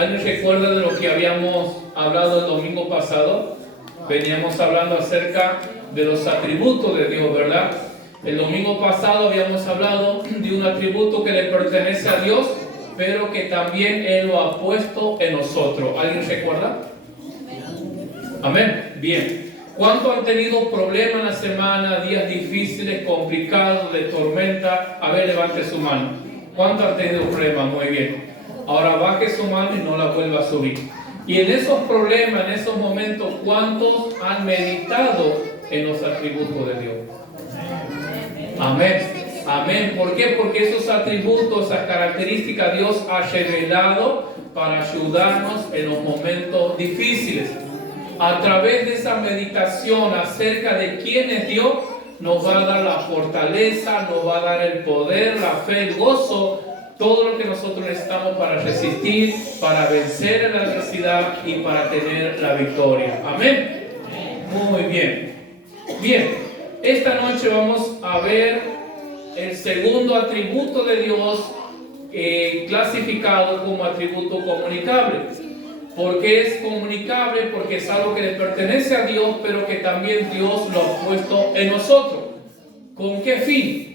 ¿Alguien recuerda de lo que habíamos hablado el domingo pasado? Veníamos hablando acerca de los atributos de Dios, ¿verdad? El domingo pasado habíamos hablado de un atributo que le pertenece a Dios, pero que también Él lo ha puesto en nosotros. ¿Alguien recuerda? Amén. Bien. ¿Cuántos han tenido problemas en la semana, días difíciles, complicados, de tormenta? A ver, levante su mano. ¿Cuántos han tenido problemas? Muy bien. Ahora baje su mano y no la vuelva a subir. Y en esos problemas, en esos momentos, ¿cuántos han meditado en los atributos de Dios? Amén. Amén. ¿Por qué? Porque esos atributos, esas características, Dios ha revelado para ayudarnos en los momentos difíciles. A través de esa meditación acerca de quién es Dios, nos va a dar la fortaleza, nos va a dar el poder, la fe, el gozo, todo lo que nosotros necesitamos para resistir, para vencer la adversidad y para tener la victoria. Amén. Muy bien. Bien, esta noche vamos a ver el segundo atributo de Dios clasificado como atributo comunicable. ¿Por qué es comunicable? Porque es algo que le pertenece a Dios, pero que también Dios lo ha puesto en nosotros. ¿Con qué fin?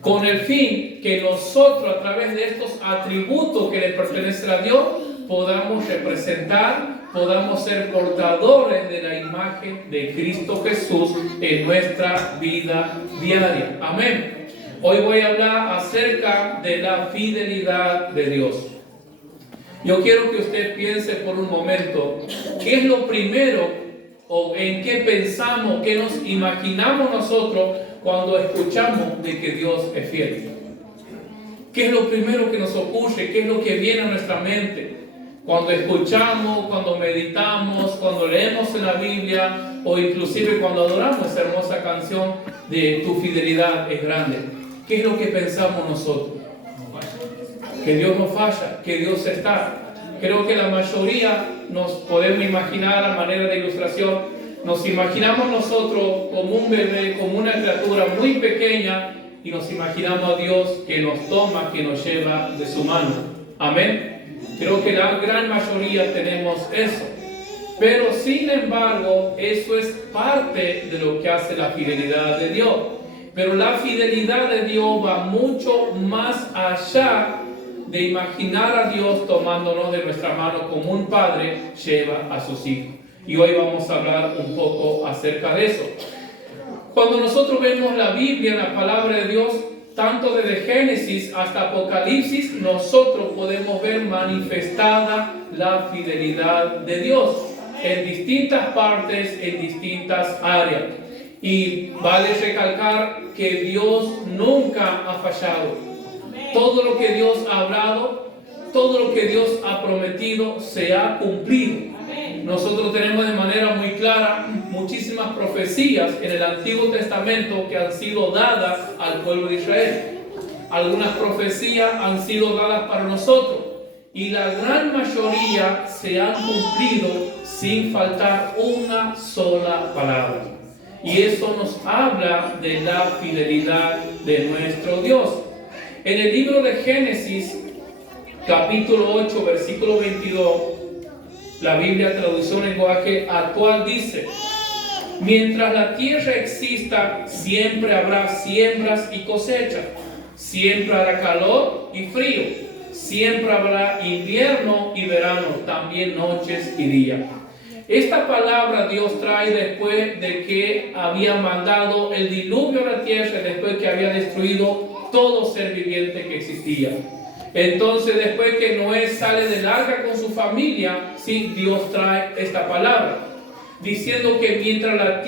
Con el fin que nosotros, a través de estos atributos que le pertenecen a Dios, podamos representar, podamos ser portadores de la imagen de Cristo Jesús en nuestra vida diaria. Amén. Hoy voy a hablar acerca de la fidelidad de Dios. Yo quiero que usted piense por un momento, ¿qué es lo primero o en qué pensamos, qué nos imaginamos nosotros cuando escuchamos de que Dios es fiel? ¿Qué es lo primero que nos ocurre? ¿Qué es lo que viene a nuestra mente? Cuando escuchamos, cuando meditamos, cuando leemos en la Biblia o inclusive cuando adoramos esa hermosa canción de Tu fidelidad es grande. ¿Qué es lo que pensamos nosotros? Que Dios no falla, que Dios está. Creo que la mayoría nos podemos imaginar a manera de ilustración. Nos imaginamos nosotros como un bebé, como una criatura muy pequeña y nos imaginamos a Dios que nos toma, que nos lleva de su mano. Amén. Creo que la gran mayoría tenemos eso. Pero sin embargo, eso es parte de lo que hace la fidelidad de Dios. Pero la fidelidad de Dios va mucho más allá de imaginar a Dios tomándonos de nuestra mano como un padre lleva a sus hijos. Y hoy vamos a hablar un poco acerca de eso. Cuando nosotros vemos la Biblia, la palabra de Dios, tanto desde Génesis hasta Apocalipsis, nosotros podemos ver manifestada la fidelidad de Dios en distintas partes, en distintas áreas. Y vale recalcar que Dios nunca ha fallado. Todo lo que Dios ha hablado, todo lo que Dios ha prometido se ha cumplido. Nosotros tenemos de manera muy clara muchísimas profecías en el Antiguo Testamento que han sido dadas al pueblo de Israel. Algunas profecías han sido dadas para nosotros y la gran mayoría se han cumplido sin faltar una sola palabra. Y eso nos habla de la fidelidad de nuestro Dios. En el libro de Génesis, capítulo 8, versículo 22, la Biblia traducción en lenguaje actual dice: mientras la tierra exista, siempre habrá siembras y cosechas, siempre habrá calor y frío, siempre habrá invierno y verano, también noches y días. Esta palabra Dios trae después de que había mandado el diluvio a la tierra, después que había destruido todo ser viviente que existía. Entonces, después que Noé sale del arca con su familia, sí, Dios trae esta palabra, diciendo que mientras la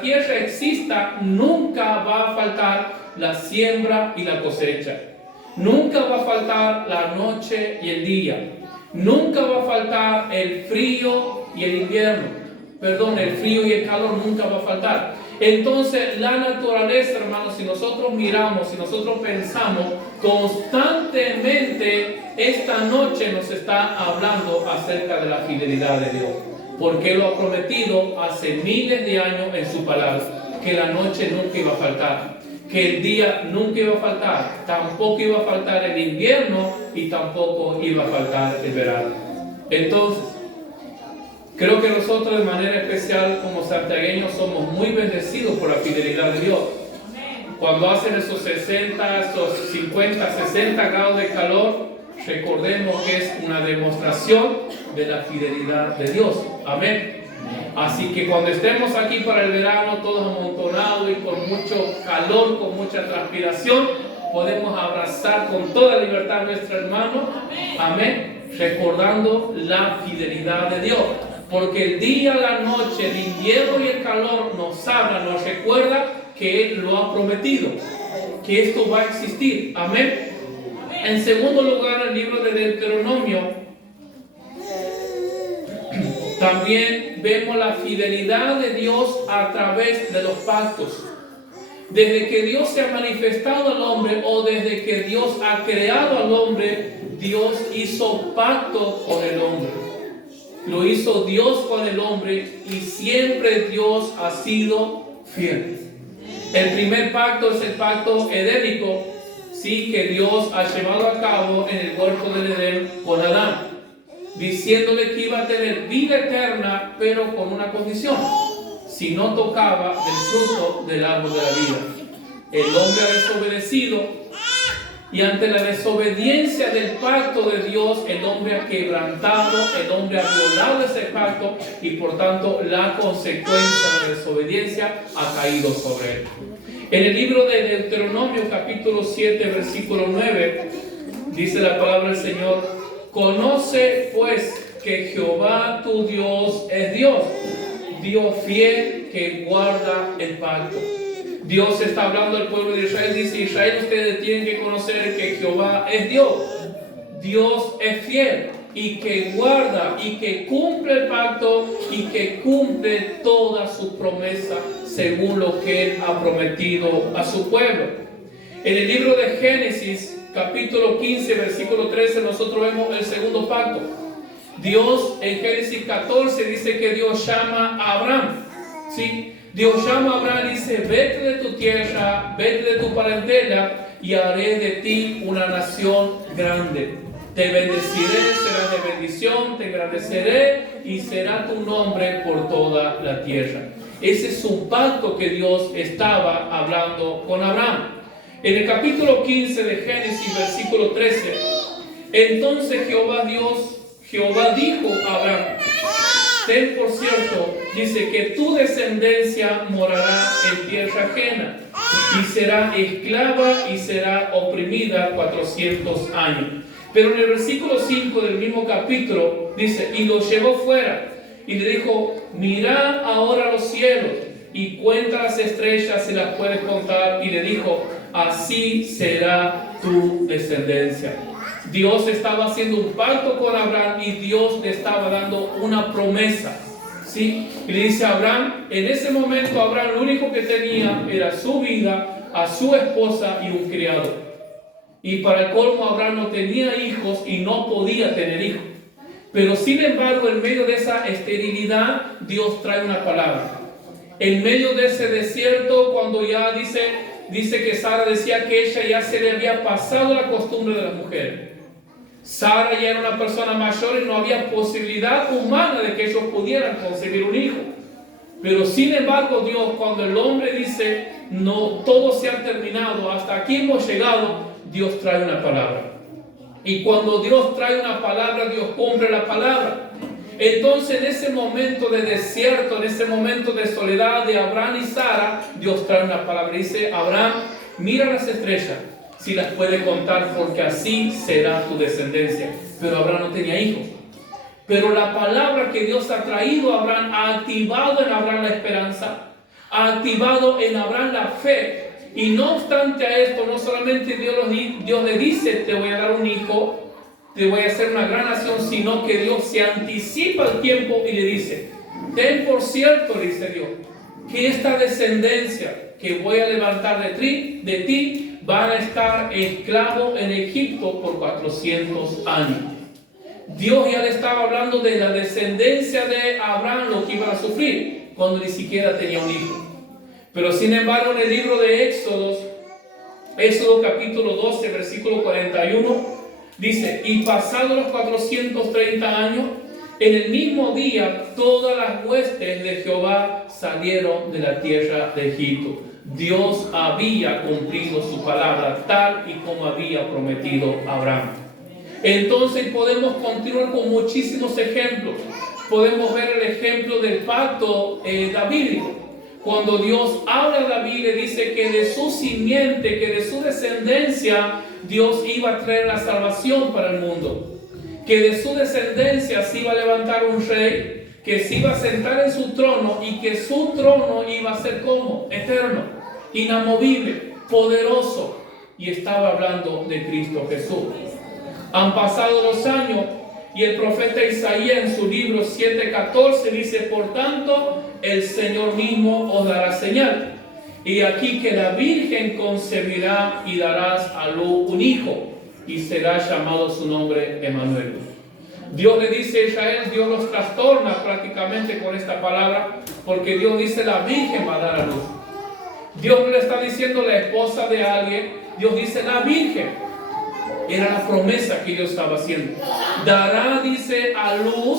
tierra exista, nunca va a faltar la siembra y la cosecha. Nunca va a faltar la noche y el día. Nunca va a faltar el frío y el invierno. El frío y el calor nunca va a faltar. Entonces, la naturaleza, hermanos, si nosotros miramos, si nosotros pensamos, constantemente esta noche nos está hablando acerca de la fidelidad de Dios. Porque Él lo ha prometido hace miles de años en su palabra, que la noche nunca iba a faltar, que el día nunca iba a faltar, tampoco iba a faltar el invierno y tampoco iba a faltar el verano. Entonces, creo que nosotros de manera especial como santiagueños somos muy bendecidos por la fidelidad de Dios. Cuando hacen esos 60, esos 50, 60 grados de calor, recordemos que es una demostración de la fidelidad de Dios. Amén. Así que cuando estemos aquí para el verano, todos amontonados y con mucho calor, con mucha transpiración, podemos abrazar con toda libertad a nuestro hermano. Amén. Recordando la fidelidad de Dios. Porque el día, la noche, el invierno y el calor nos habla, nos recuerda que Él lo ha prometido, que esto va a existir. Amén. En segundo lugar, el libro de Deuteronomio, también vemos la fidelidad de Dios a través de los pactos. Desde que Dios se ha manifestado al hombre o desde que Dios ha creado al hombre, Dios hizo pacto con el hombre. Lo hizo Dios con el hombre y siempre Dios ha sido fiel. El primer pacto es el pacto edénico, sí, que Dios ha llevado a cabo en el huerto del Edén con Adán, diciéndole que iba a tener vida eterna, pero con una condición: si no tocaba del fruto del árbol de la vida. El hombre ha desobedecido y ante la desobediencia del pacto de Dios, el hombre ha quebrantado, el hombre ha violado ese pacto y por tanto la consecuencia de la desobediencia ha caído sobre él. En el libro de Deuteronomio capítulo 7 versículo 9 dice la palabra del Señor: conoce pues que Jehová tu Dios es Dios, Dios fiel que guarda el pacto. Dios está hablando al pueblo de Israel, dice: Israel, ustedes tienen que conocer que Jehová es Dios. Dios es fiel y que guarda y que cumple el pacto y que cumple todas sus promesas según lo que Él ha prometido a su pueblo. En el libro de Génesis, capítulo 15, versículo 13, nosotros vemos el segundo pacto. Dios en Génesis 14 dice que Dios llama a Abraham, ¿sí? Dios llama a Abraham y dice: vete de tu tierra, vete de tu parentela y haré de ti una nación grande. Te bendeciré, serás de bendición, te engrandeceré y será tu nombre por toda la tierra. Ese es un pacto que Dios estaba hablando con Abraham. En el capítulo 15 de Génesis, versículo 13, entonces Jehová dijo a Abraham: ten por cierto, dice, que tu descendencia morará en tierra ajena y será esclava y será oprimida 400 años. Pero en el versículo 5 del mismo capítulo dice: y lo llevó fuera y le dijo: mira ahora los cielos y cuenta las estrellas si las puedes contar. Y le dijo: así será tu descendencia. Dios estaba haciendo un pacto con Abraham y Dios le estaba dando una promesa, ¿sí? Y le dice a Abraham, en ese momento Abraham lo único que tenía era su vida, a su esposa y un criado. Y para el colmo, Abraham no tenía hijos y no podía tener hijos. Pero sin embargo, en medio de esa esterilidad, Dios trae una palabra. En medio de ese desierto, cuando ya dice que Sara decía que ella ya se le había pasado la costumbre de las mujeres. Sara ya era una persona mayor y no había posibilidad humana de que ellos pudieran concebir un hijo. Pero sin embargo, Dios, cuando el hombre dice: no, todo se ha terminado, hasta aquí hemos llegado, Dios trae una palabra. Y cuando Dios trae una palabra, Dios cumple la palabra. Entonces, en ese momento de desierto, en ese momento de soledad de Abraham y Sara, Dios trae una palabra. Dice: Abraham, mira las estrellas, si las puede contar, porque así será tu descendencia. Pero Abraham no tenía hijos. Pero la palabra que Dios ha traído a Abraham ha activado en Abraham la esperanza, ha activado en Abraham la fe. Y no obstante a esto, no solamente Dios le dice: te voy a dar un hijo, te voy a hacer una gran nación, sino que Dios se anticipa al tiempo y le dice: ten por cierto, dice Dios, que esta descendencia que voy a levantar de ti van a estar esclavos en Egipto por 400 años. Dios ya le estaba hablando de la descendencia de Abraham, lo que iban a sufrir, cuando ni siquiera tenía un hijo. Pero sin embargo, en el libro de Éxodo capítulo 12, versículo 41, Dice, y pasados los 430 años, en el mismo día todas las huestes de Jehová salieron de la tierra de Egipto. Dios había cumplido su palabra tal y como había prometido a Abraham. Entonces podemos continuar con muchísimos ejemplos. Podemos ver el ejemplo del pacto davídico. Cuando Dios habla a David, le dice que de su simiente, que de su descendencia, Dios iba a traer la salvación para el mundo. Que de su descendencia se iba a levantar un rey, que se iba a sentar en su trono y que su trono iba a ser como eterno, inamovible, poderoso. Y estaba hablando de Cristo Jesús. Han pasado los años y el profeta Isaías en su libro 7:14 dice, por tanto, el Señor mismo os dará señal. Y aquí que la Virgen concebirá y darás a luz un hijo, y será llamado su nombre Emmanuel. Dios le dice a Israel, Dios los trastorna prácticamente con esta palabra, porque Dios dice la Virgen va a dar a luz. Dios no le está diciendo la esposa de alguien, Dios dice la Virgen. Era la promesa que Dios estaba haciendo. Dará, dice, a luz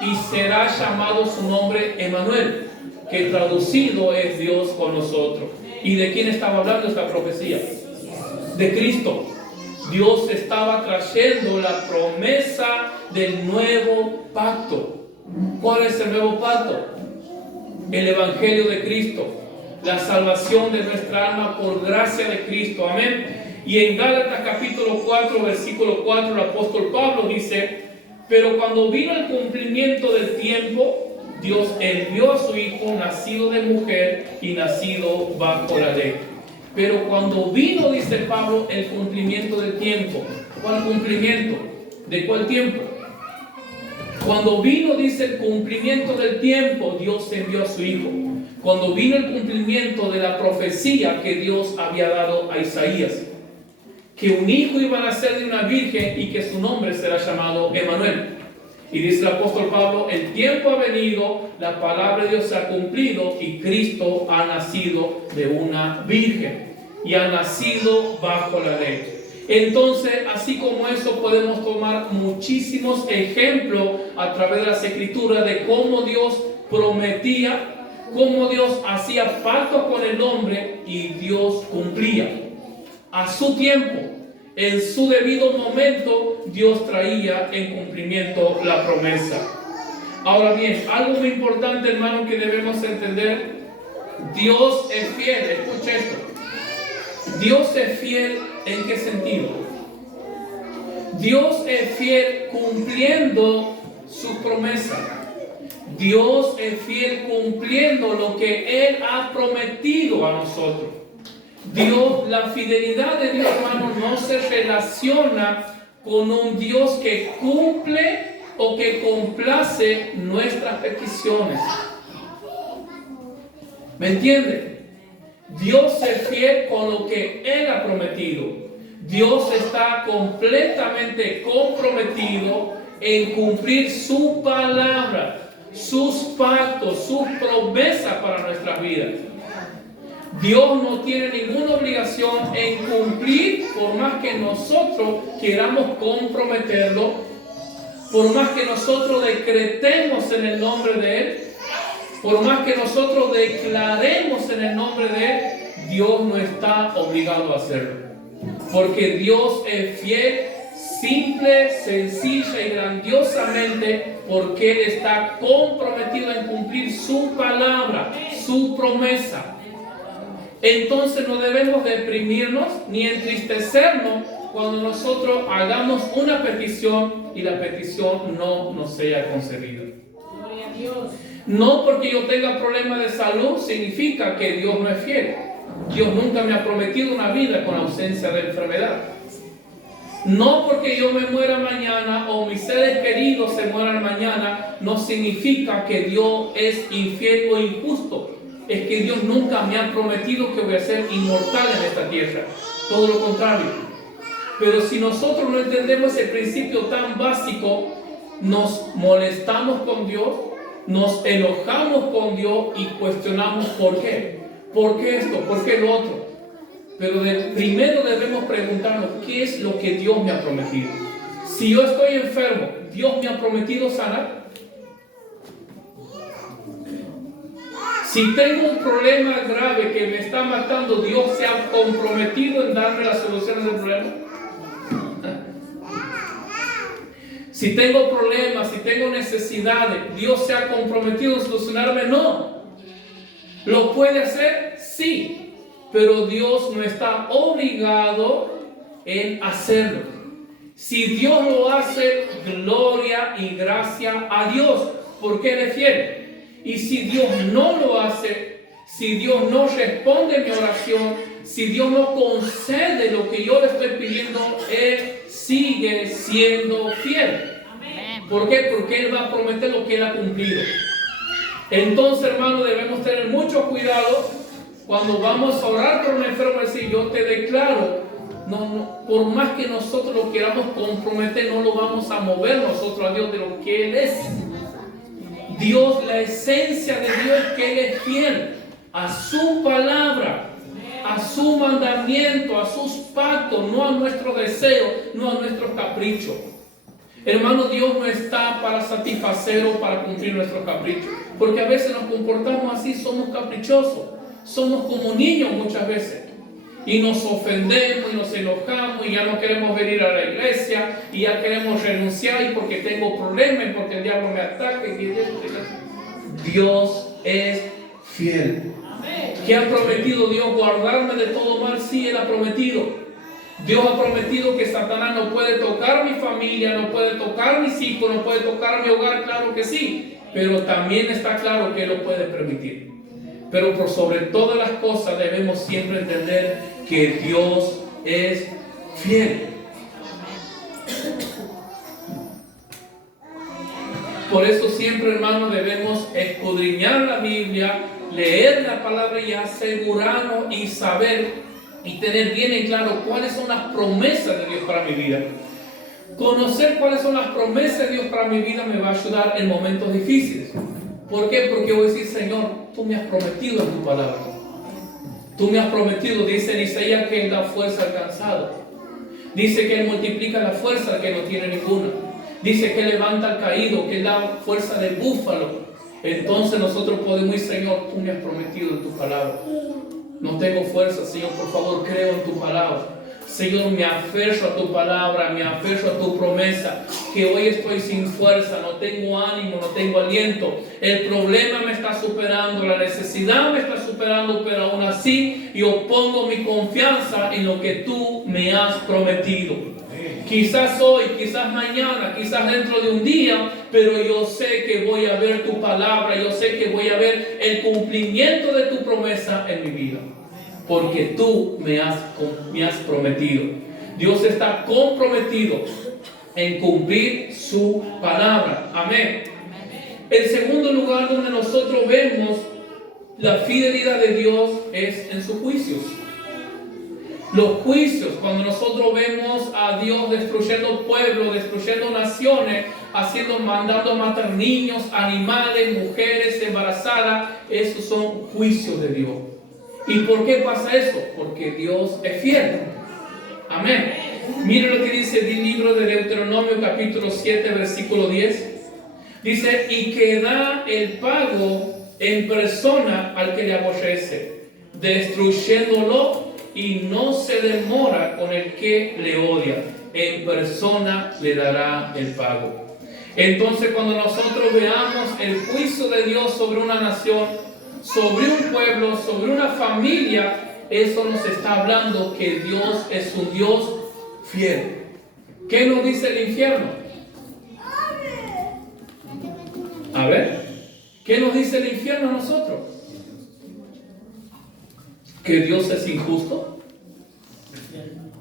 y será llamado su nombre Emmanuel, que traducido es Dios con nosotros. ¿Y de quién estaba hablando esta profecía? De Cristo. Dios estaba trayendo la promesa del nuevo pacto. ¿Cuál es el nuevo pacto? El Evangelio de Cristo, la salvación de nuestra alma por gracia de Cristo. Amén. Y en Gálatas capítulo 4, versículo 4, el apóstol Pablo dice, pero cuando vino el cumplimiento del tiempo, Dios envió a su Hijo, nacido de mujer y nacido bajo la ley. Pero cuando vino, dice Pablo, el cumplimiento del tiempo. ¿Cuál cumplimiento? ¿De cuál tiempo? Cuando vino, dice, el cumplimiento del tiempo, Dios envió a su Hijo. Cuando vino el cumplimiento de la profecía que Dios había dado a Isaías, que un hijo iba a nacer de una virgen y que su nombre será llamado Emmanuel. Y dice el apóstol Pablo, el tiempo ha venido, la palabra de Dios se ha cumplido y Cristo ha nacido de una virgen y ha nacido bajo la ley. Entonces, así como eso, podemos tomar muchísimos ejemplos a través de las Escrituras de cómo Dios prometía, cómo Dios hacía pactos con el hombre y Dios cumplía. A su tiempo, en su debido momento, Dios traía en cumplimiento la promesa. Ahora bien, algo muy importante, hermano, que debemos entender: Dios es fiel. Escucha esto. Dios es fiel, ¿en qué sentido? Dios es fiel cumpliendo su promesa. Dios es fiel cumpliendo lo que Él ha prometido a nosotros. Dios, la fidelidad de Dios, hermano, no se relaciona con un Dios que cumple o que complace nuestras peticiones. ¿Me entiende? Dios es fiel con lo que Él ha prometido. Dios está completamente comprometido en cumplir su palabra, sus pactos, sus promesas para nuestras vidas. Dios no tiene ninguna obligación en cumplir, por más que nosotros queramos comprometerlo, por más que nosotros decretemos en el nombre de Él, por más que nosotros declaremos en el nombre de Él, Dios no está obligado a hacerlo. Porque Dios es fiel, simple, sencilla y grandiosamente, porque Él está comprometido en cumplir su palabra, su promesa. Entonces no debemos deprimirnos ni entristecernos cuando nosotros hagamos una petición y la petición no nos sea concedida. Gloria a Dios. No porque yo tenga problemas de salud significa que Dios no es fiel. Dios nunca me ha prometido una vida con ausencia de enfermedad. No porque yo me muera mañana o mis seres queridos se mueran mañana, no significa que Dios es infiel o injusto. Es que Dios nunca me ha prometido que voy a ser inmortal en esta tierra. Todo lo contrario. Pero si nosotros no entendemos ese principio tan básico, nos molestamos con Dios, nos enojamos con Dios y cuestionamos por qué. ¿Por qué esto? ¿Por qué lo otro? Pero primero debemos preguntarnos, ¿qué es lo que Dios me ha prometido? Si yo estoy enfermo, ¿Dios me ha prometido sanar? Si tengo un problema grave que me está matando, ¿Dios se ha comprometido en darme las soluciones del problema? Si tengo problemas, si tengo necesidades, ¿Dios se ha comprometido en solucionarme? No. ¿Lo puede hacer? Sí. Pero Dios no está obligado en hacerlo. Si Dios lo hace, gloria y gracia a Dios, porque Él es fiel. Y si Dios no lo hace, si Dios no responde mi oración, si Dios no concede lo que yo le estoy pidiendo, Él sigue siendo fiel. ¿Por qué? Porque Él va a prometer lo que Él ha cumplido. Entonces, hermano, debemos tener mucho cuidado cuando vamos a orar por un enfermo. Decir, yo te declaro, por más que nosotros lo queramos comprometer, no lo vamos a mover nosotros a Dios de lo que Él es. Dios, la esencia de Dios es que Él es fiel a su palabra, a su mandamiento, a sus pactos, no a nuestros deseos, no a nuestros caprichos. Hermano, Dios no está para satisfacer o para cumplir nuestros caprichos, porque a veces nos comportamos así, somos caprichosos, somos como niños muchas veces, y nos ofendemos y nos enojamos y ya no queremos venir a la iglesia y ya queremos renunciar y porque tengo problemas y porque el diablo me ataca. Dios es fiel. ¿Qué ha prometido Dios? ¿Guardarme de todo mal? Sí, Él ha prometido. Dios ha prometido que Satanás no puede tocar mi familia, no puede tocar mis hijos, no puede tocar mi hogar, claro que sí, pero también está claro que Él lo puede permitir. Pero por sobre todas las cosas debemos siempre entender que Dios es fiel. Por eso siempre, hermanos, debemos escudriñar la Biblia, leer la palabra y asegurarnos y saber y tener bien en claro cuáles son las promesas de Dios para mi vida. Conocer cuáles son las promesas de Dios para mi vida me va a ayudar en momentos difíciles. ¿Por qué? Porque voy a decir, Señor, tú me has prometido en tu palabra. Tú me has prometido, dice en Isaías, que Él da fuerza al cansado. Dice que Él multiplica la fuerza al que no tiene ninguna. Dice que levanta al caído, que Él da fuerza de búfalo. Entonces nosotros podemos decir, Señor, tú me has prometido en tu palabra. No tengo fuerza, Señor, por favor, creo en tu palabra. Señor, me aferro a tu palabra, me aferro a tu promesa, que hoy estoy sin fuerza, no tengo ánimo, no tengo aliento. El problema me está superando, la necesidad me está superando, pero aún así yo pongo mi confianza en lo que tú me has prometido. Quizás hoy, quizás mañana, quizás dentro de un día, pero yo sé que voy a ver tu palabra, yo sé que voy a ver el cumplimiento de tu promesa en mi vida. Porque tú me has prometido. Dios está comprometido en cumplir su palabra. Amén. El segundo lugar donde nosotros vemos la fidelidad de Dios es en sus juicios. Los juicios, cuando nosotros vemos a Dios destruyendo pueblos, destruyendo naciones, mandando a matar niños, animales, mujeres embarazadas, esos son juicios de Dios. ¿Y por qué pasa eso? Porque Dios es fiel. Amén. Mire lo que dice el libro de Deuteronomio capítulo 7 versículo 10. Dice, y que da el pago en persona al que le aborrece, destruyéndolo, y no se demora con el que le odia. En persona le dará el pago. Entonces, cuando nosotros veamos el juicio de Dios sobre una nación, sobre un pueblo, sobre una familia, eso nos está hablando que Dios es un Dios fiel. ¿Qué nos dice el infierno? A ver, ¿qué nos dice el infierno a nosotros? ¿Que Dios es injusto?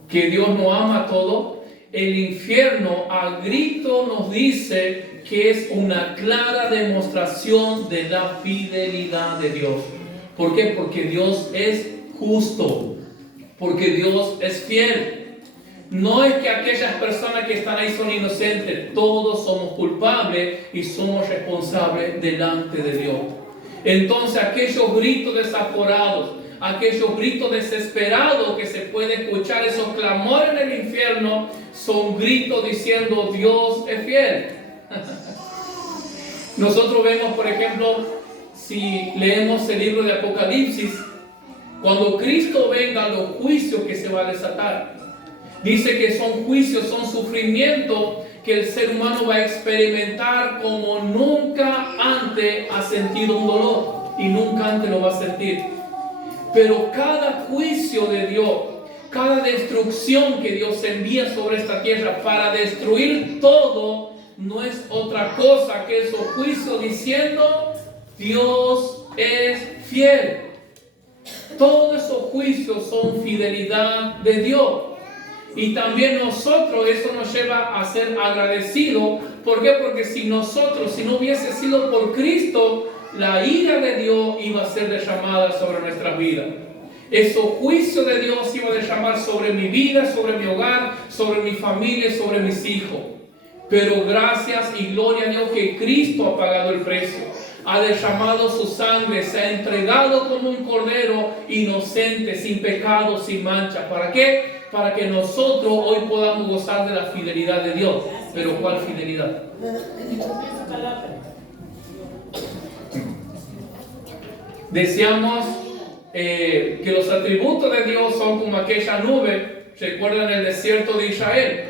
¿Que Dios no ama todo? El infierno a grito nos dice que es una clara demostración de la fidelidad de Dios. ¿Por qué? Porque Dios es justo, porque Dios es fiel. No es que aquellas personas que están ahí son inocentes, todos somos culpables y somos responsables delante de Dios. Entonces aquellos gritos desaforados, aquellos gritos desesperados que se pueden escuchar, esos clamores en el infierno, son gritos diciendo Dios es fiel. Nosotros vemos, por ejemplo, si leemos el libro de Apocalipsis, cuando Cristo venga, los juicios que se va a desatar. Dice que son juicios, son sufrimientos que el ser humano va a experimentar como nunca antes ha sentido un dolor y nunca antes lo va a sentir. Pero cada juicio de Dios, cada destrucción que Dios envía sobre esta tierra para destruir todo, no es otra cosa que esos juicios diciendo Dios es fiel. Todos esos juicios son fidelidad de Dios. Y también nosotros, eso nos lleva a ser agradecidos. ¿Por qué? Porque si no hubiese sido por Cristo, la ira de Dios iba a ser derramada sobre nuestras vidas. Esos juicios de Dios iba a derramar sobre mi vida, sobre mi hogar, sobre mi familia, sobre mis hijos. Pero gracias y gloria a Dios que Cristo ha pagado el precio. Ha derramado su sangre, se ha entregado como un cordero inocente, sin pecado, sin mancha. ¿Para qué? Para que nosotros hoy podamos gozar de la fidelidad de Dios. ¿Pero cuál fidelidad? Decíamos que los atributos de Dios son como aquella nube. ¿Recuerdan el desierto de Israel?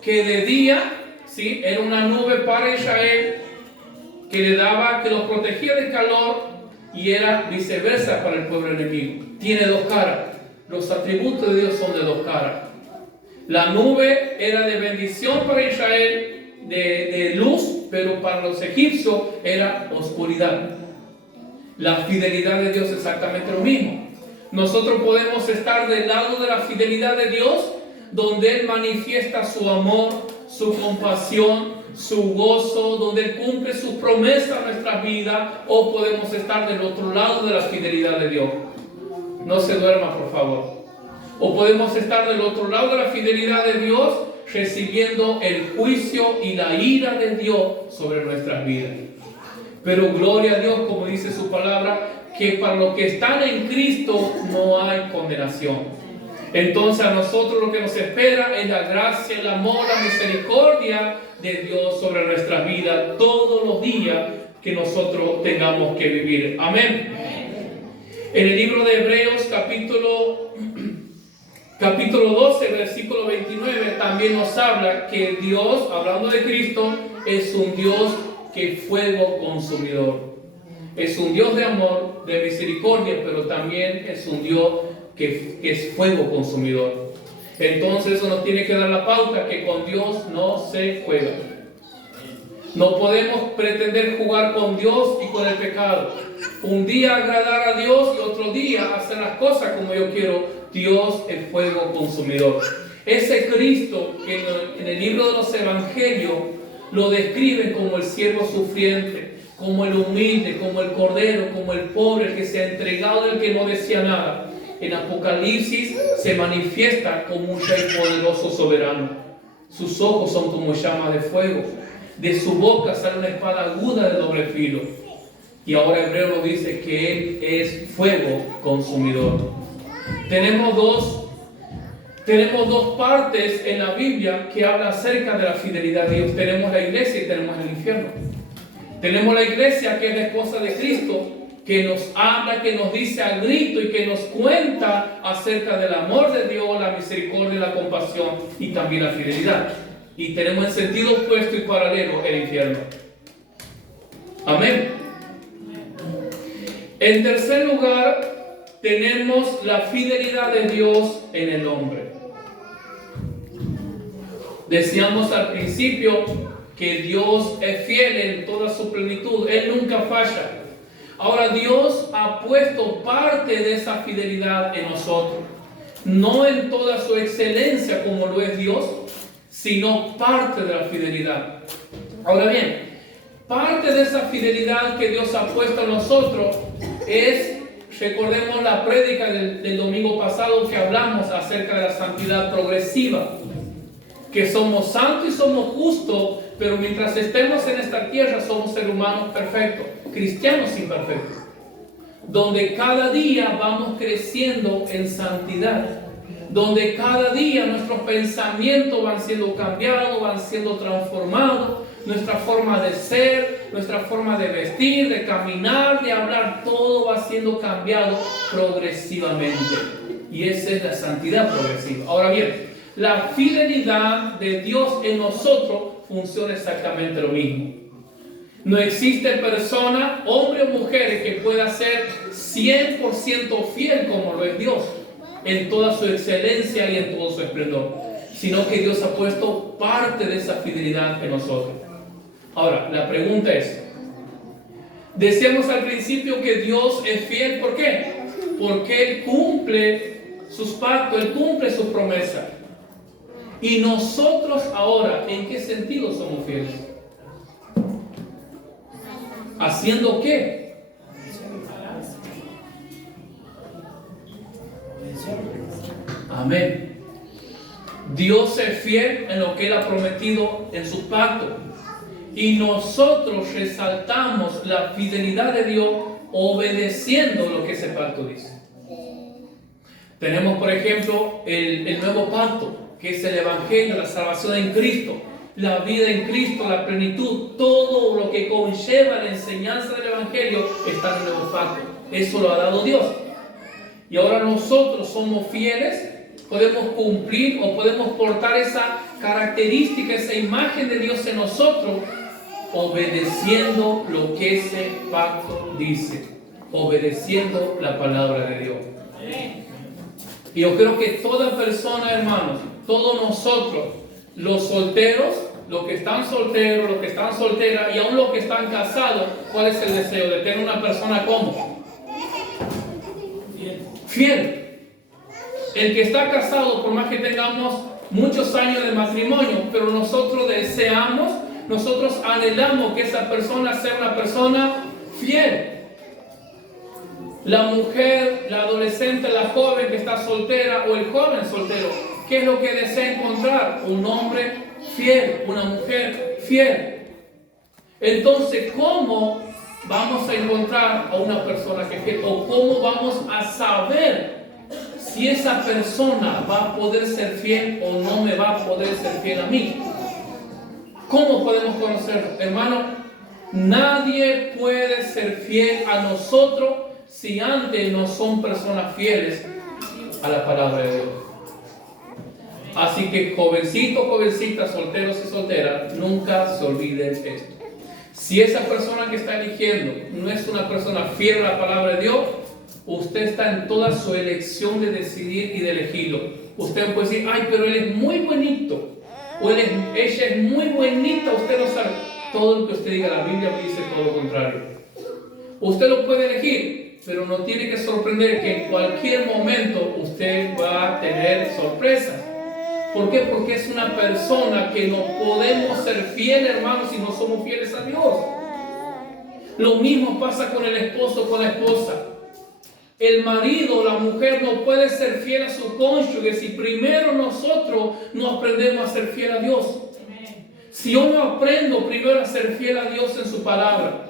Que de día, ¿sí?, era una nube para Israel que los protegía del calor, y era viceversa para el pueblo enemigo. Tiene dos caras. Los atributos de Dios son de dos caras. La nube era de bendición para Israel, de luz, pero para los egipcios era oscuridad. La fidelidad de Dios es exactamente lo mismo. Nosotros podemos estar del lado de la fidelidad de Dios, donde Él manifiesta su amor, su compasión, su gozo, donde Él cumple sus promesas en nuestras vidas, o podemos estar del otro lado de la fidelidad de Dios. No se duerma, por favor. O podemos estar del otro lado de la fidelidad de Dios, recibiendo el juicio y la ira de Dios sobre nuestras vidas. Pero gloria a Dios, como dice su palabra, que para los que están en Cristo no hay condenación. Entonces a nosotros lo que nos espera es la gracia, el amor, la misericordia de Dios sobre nuestras vidas todos los días que nosotros tengamos que vivir. Amén. En el libro de Hebreos capítulo 12, versículo 29, también nos habla que Dios, hablando de Cristo, es un Dios que es fuego consumidor. Es un Dios de amor, de misericordia, pero también es un Dios que es fuego consumidor. Entonces eso nos tiene que dar la pauta que con Dios no se juega. No podemos pretender jugar con Dios y con el pecado. Un día agradar a Dios y otro día hacer las cosas como yo quiero. Dios es fuego consumidor. Ese Cristo que en el libro de los Evangelios lo describen como el siervo sufriente, como el humilde, como el cordero, como el pobre, el que se ha entregado, el que no decía nada. En Apocalipsis se manifiesta como un rey poderoso soberano. Sus ojos son como llamas de fuego. De su boca sale una espada aguda de doble filo. Y ahora Hebreo nos dice que Él es fuego consumidor. Tenemos dos partes en la Biblia que hablan acerca de la fidelidad de Dios. Tenemos la iglesia y tenemos el infierno. Tenemos la iglesia, que es la esposa de Cristo, que nos habla, que nos dice a grito y que nos cuenta acerca del amor de Dios, la misericordia, la compasión y también la fidelidad. Y tenemos en sentido opuesto y paralelo el infierno. Amén. En tercer lugar, tenemos la fidelidad de Dios en el hombre. Decíamos al principio que Dios es fiel en toda su plenitud. Él nunca falla. Ahora Dios ha puesto parte de esa fidelidad en nosotros. No en toda su excelencia como lo es Dios, sino parte de la fidelidad. Ahora bien, parte de esa fidelidad que Dios ha puesto en nosotros es, recordemos la prédica del domingo pasado que hablamos acerca de la santidad progresiva. Que somos santos y somos justos, pero mientras estemos en esta tierra somos seres humanos perfectos, cristianos imperfectos, donde cada día vamos creciendo en santidad, donde cada día nuestros pensamientos van siendo cambiados, van siendo transformados, nuestra forma de ser, nuestra forma de vestir, de caminar, de hablar, todo va siendo cambiado progresivamente. Y esa es la santidad progresiva. Ahora bien, la fidelidad de Dios en nosotros funciona exactamente lo mismo. No existe persona, hombre o mujer, que pueda ser 100% fiel como lo es Dios, en toda su excelencia y en todo su esplendor, sino que Dios ha puesto parte de esa fidelidad en nosotros. Ahora, la pregunta es, decíamos al principio que Dios es fiel, ¿por qué? Porque Él cumple sus pactos, Él cumple sus promesas. Y nosotros ahora, ¿en qué sentido somos fieles? ¿Haciendo qué? Amén. Dios es fiel en lo que Él ha prometido en su pacto. Y nosotros resaltamos la fidelidad de Dios obedeciendo lo que ese pacto dice. Tenemos, por ejemplo, el nuevo pacto, que es el Evangelio, la salvación en Cristo, la vida en Cristo, la plenitud, todo lo que conlleva la enseñanza del Evangelio está en el nuevo pacto. Eso lo ha dado Dios. Y ahora nosotros somos fieles, podemos cumplir o podemos portar esa característica, esa imagen de Dios en nosotros, obedeciendo lo que ese pacto dice, obedeciendo la palabra de Dios. Y yo creo que toda persona, hermanos, todos nosotros, los solteros, los que están solteros, los que están solteras y aún los que están casados, ¿cuál es el deseo? De tener una persona como fiel. El que está casado, por más que tengamos muchos años de matrimonio, pero nosotros deseamos, nosotros anhelamos que esa persona sea una persona fiel. La mujer, la adolescente, la joven que está soltera o el joven soltero, ¿qué es lo que desea encontrar? Un hombre fiel, una mujer fiel. Entonces, ¿cómo vamos a encontrar a una persona que es fiel? ¿O cómo vamos a saber si esa persona va a poder ser fiel o no me va a poder ser fiel a mí? ¿Cómo podemos conocerlo? Hermano, nadie puede ser fiel a nosotros si antes no son personas fieles a la palabra de Dios. Así que jovencitos, jovencitas, solteros y solteras, nunca se olviden esto. Si esa persona que está eligiendo no es una persona fiel a la palabra de Dios, usted está en toda su elección de decidir y de elegirlo. Usted puede decir, ay, pero él es muy bonito, o ella es muy bonita, usted no sabe. Todo lo que usted diga, la Biblia me dice todo lo contrario. Usted lo puede elegir, pero no tiene que sorprender que en cualquier momento usted va a tener sorpresas. ¿Por qué? Porque es una persona que no podemos ser fieles, hermanos, si no somos fieles a Dios. Lo mismo pasa con el esposo, con la esposa. El marido o la mujer no puede ser fiel a su cónyuge si primero nosotros no aprendemos a ser fiel a Dios. Si yo no aprendo primero a ser fiel a Dios en su palabra,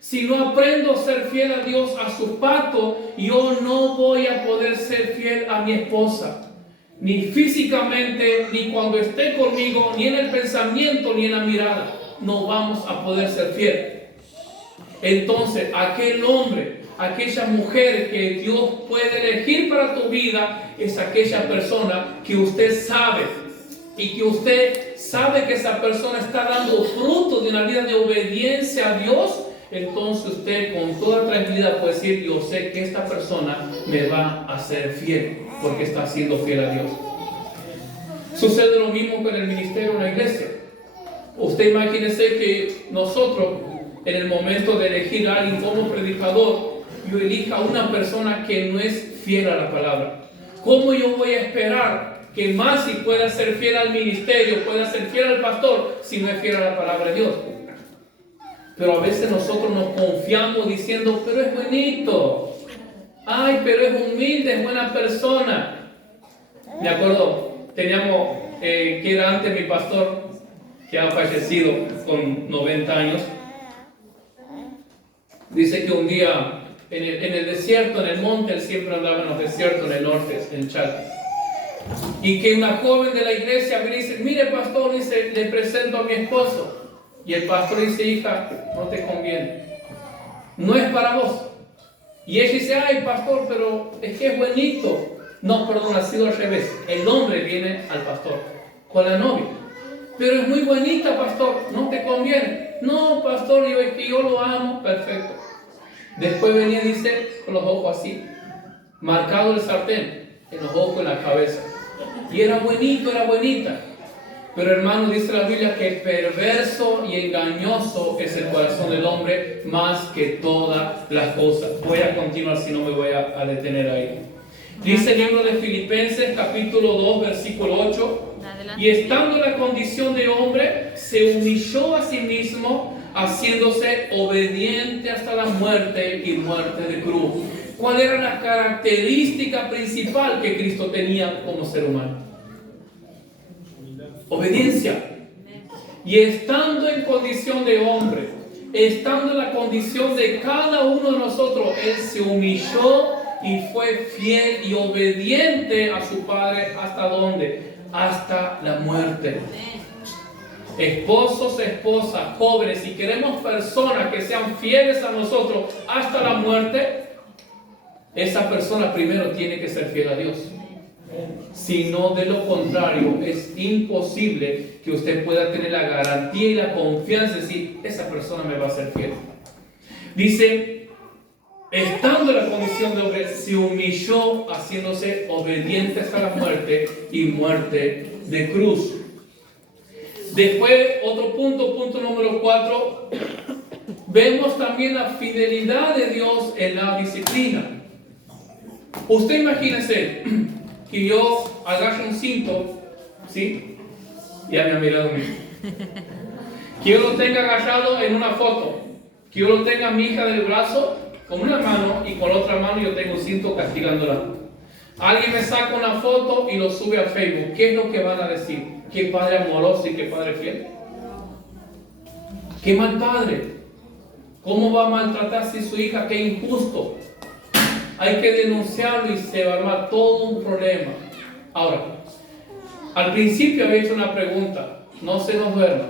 si no aprendo a ser fiel a Dios a su pacto, yo no voy a poder ser fiel a mi esposa. Ni físicamente, ni cuando esté conmigo, ni en el pensamiento, ni en la mirada. No vamos a poder ser fiel. Entonces, aquel hombre, aquella mujer que Dios puede elegir para tu vida, es aquella persona que usted sabe. Y que usted sabe que esa persona está dando fruto de una vida de obediencia a Dios. Entonces usted con toda tranquilidad puede decir, yo sé que esta persona me va a ser fiel, porque está siendo fiel a Dios. Sucede lo mismo con el ministerio en la iglesia. Usted imagínese que nosotros, en el momento de elegir a alguien como predicador, yo elija a una persona que no es fiel a la palabra. ¿Cómo yo voy a esperar que Masi pueda ser fiel al ministerio, pueda ser fiel al pastor, si no es fiel a la palabra de Dios? Pero a veces nosotros nos confiamos diciendo, pero es bonito. Ay, pero es humilde, es buena persona. Me acuerdo, teníamos, que era antes mi pastor, que ha fallecido con 90 años. Dice que un día en el desierto, en el monte, él siempre andaba en los desiertos, en el norte, en Chalco. Y que una joven de la iglesia me dice, mire pastor, dice, le presento a mi esposo. Y el pastor dice, hija, no te conviene. No es para vos. Y ella dice, ay pastor, pero es que es buenito. No, perdón, ha sido al revés. El hombre viene al pastor con la novia. Pero es muy bonita, pastor, no te conviene. No, pastor, es que yo lo amo. Perfecto. Después venía, dice, con los ojos así, marcado el sartén, en los ojos, en la cabeza. Y era bonito, era bonita. Pero hermano, dice la Biblia que perverso y engañoso es el corazón del hombre más que todas las cosas. Voy a continuar, si no me voy a detener ahí. Dice el libro de Filipenses, capítulo 2, versículo 8. Y estando en la condición de hombre, se humilló a sí mismo, haciéndose obediente hasta la muerte y muerte de cruz. ¿Cuál era la característica principal que Cristo tenía como ser humano? Obediencia. Y estando en condición de hombre, estando en la condición de cada uno de nosotros, Él se humilló y fue fiel y obediente a su Padre. ¿Hasta dónde? Hasta la muerte. Esposos, esposas, jóvenes, si queremos personas que sean fieles a nosotros hasta la muerte, esa persona primero tiene que ser fiel a Dios. Si no, de lo contrario, es imposible que usted pueda tener la garantía y la confianza de decir, esa persona me va a ser fiel. Dice, estando en la condición de hombre, se humilló haciéndose obediente hasta la muerte y muerte de cruz. Después, otro punto número 4, vemos también la fidelidad de Dios en la disciplina. Usted imagínese que yo agarre un cinto, ¿sí? Ya me ha mirado a mí. Que yo lo tenga agarrado en una foto, que yo lo tenga a mi hija del brazo con una mano y con la otra mano yo tengo un cinto castigándola. Alguien me saca una foto y lo sube a Facebook. ¿Qué es lo que van a decir? ¿Qué padre amoroso y qué padre fiel? ¿Qué mal padre? ¿Cómo va a maltratar a su hija? ¡Qué injusto! Hay que denunciarlo y se va a armar todo un problema. Ahora, al principio había hecho una pregunta, no se nos duerma.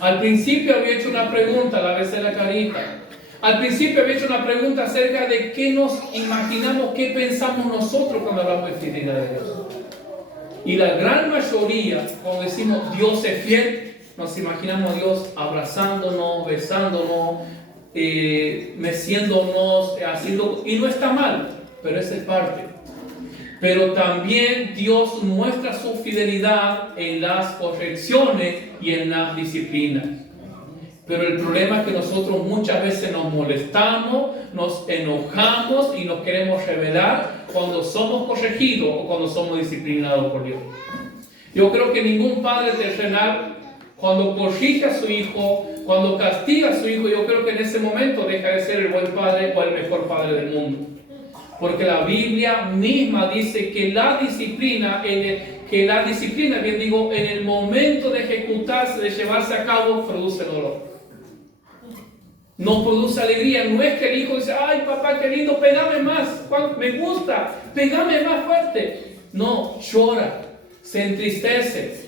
Al principio había hecho una pregunta, la vez de la carita. Al principio había hecho una pregunta acerca de qué nos imaginamos, qué pensamos nosotros cuando hablamos de fidelidad de Dios. Y la gran mayoría, cuando decimos Dios es fiel, nos imaginamos a Dios abrazándonos, besándonos, meciéndonos, haciendo, y no está mal, pero esa es parte. Pero también Dios muestra su fidelidad en las correcciones y en las disciplinas. Pero el problema es que nosotros muchas veces nos molestamos, nos enojamos y nos queremos rebelar cuando somos corregidos o cuando somos disciplinados por Dios. Yo creo que ningún padre terrenal, cuando corrige a su hijo, cuando castiga a su hijo, yo creo que en ese momento deja de ser el buen padre o el mejor padre del mundo. Porque la Biblia misma dice que la disciplina, bien digo, en el momento de ejecutarse, de llevarse a cabo, produce dolor. No produce alegría. No es que el hijo dice, ay papá, qué lindo, pégame más, me gusta, pégame más fuerte. No, llora, se entristece,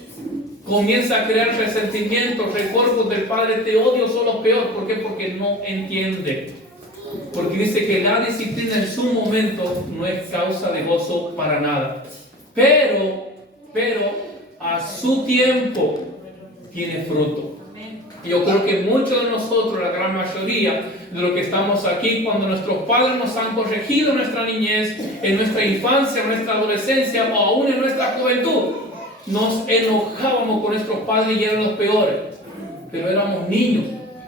comienza a crear resentimientos, recuerdos del padre, te odio, son los peor. ¿Por qué? Porque no entiende. Porque dice que la disciplina en su momento no es causa de gozo para nada. Pero a su tiempo tiene fruto. Y yo creo que muchos de nosotros, la gran mayoría de los que estamos aquí, cuando nuestros padres nos han corregido en nuestra niñez, en nuestra infancia, en nuestra adolescencia o aún en nuestra juventud, nos enojábamos con nuestros padres y eran los peores. Pero éramos niños.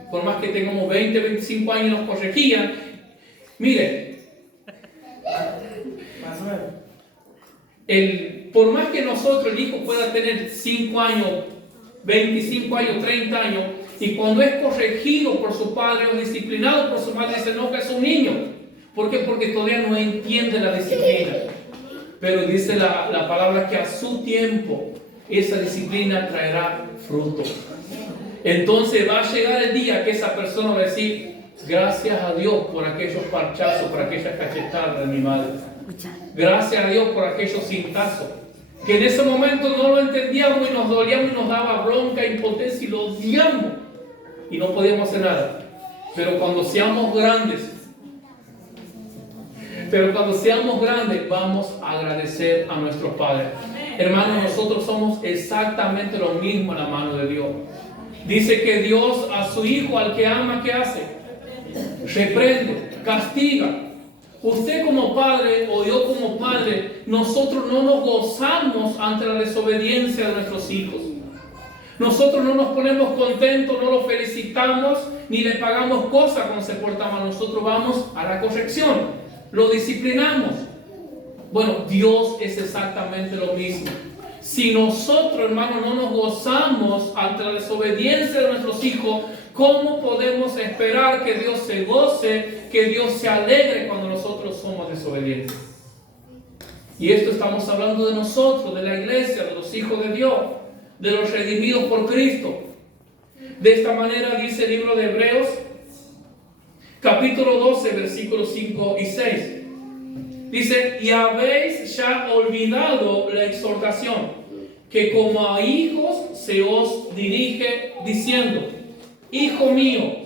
Por más que tengamos 20, 25 años, nos corregían. Mire, por más que nosotros, el hijo pueda tener 5 años, 25 años, 30 años, y cuando es corregido por su padre o disciplinado por su madre, dice, no, que es un niño. ¿Por qué? Porque todavía no entiende la disciplina. Pero dice la palabra que a su tiempo esa disciplina traerá fruto. Entonces va a llegar el día que esa persona va a decir, gracias a Dios por aquellos parchazos, por aquellas cachetadas de mi madre. Gracias a Dios por aquellos cintazos, que en ese momento no lo entendíamos y nos dolíamos y nos daba bronca, impotencia y lo odiamos y no podíamos hacer nada. Pero cuando seamos grandes, vamos a agradecer a nuestro Padre. Hermanos, nosotros somos exactamente lo mismo en la mano de Dios. Dice que Dios a su Hijo, al que ama, ¿qué hace? Reprende, castiga. Usted como padre o yo como padre, nosotros no nos gozamos ante la desobediencia de nuestros hijos. Nosotros no nos ponemos contentos, no los felicitamos, ni le pagamos cosas cuando se porta mal. Nosotros vamos a la corrección, lo disciplinamos. Bueno, Dios es exactamente lo mismo. Si nosotros, hermanos, no nos gozamos ante la desobediencia de nuestros hijos, ¿cómo podemos esperar que Dios se goce, que Dios se alegre cuando nosotros somos desobedientes? Y esto estamos hablando de nosotros, de la iglesia, de los hijos de Dios, de los redimidos por Cristo. De esta manera dice el libro de Hebreos, capítulo 12, versículos 5 y 6. Dice, y habéis ya olvidado la exhortación, que como a hijos se os dirige diciendo, Hijo mío,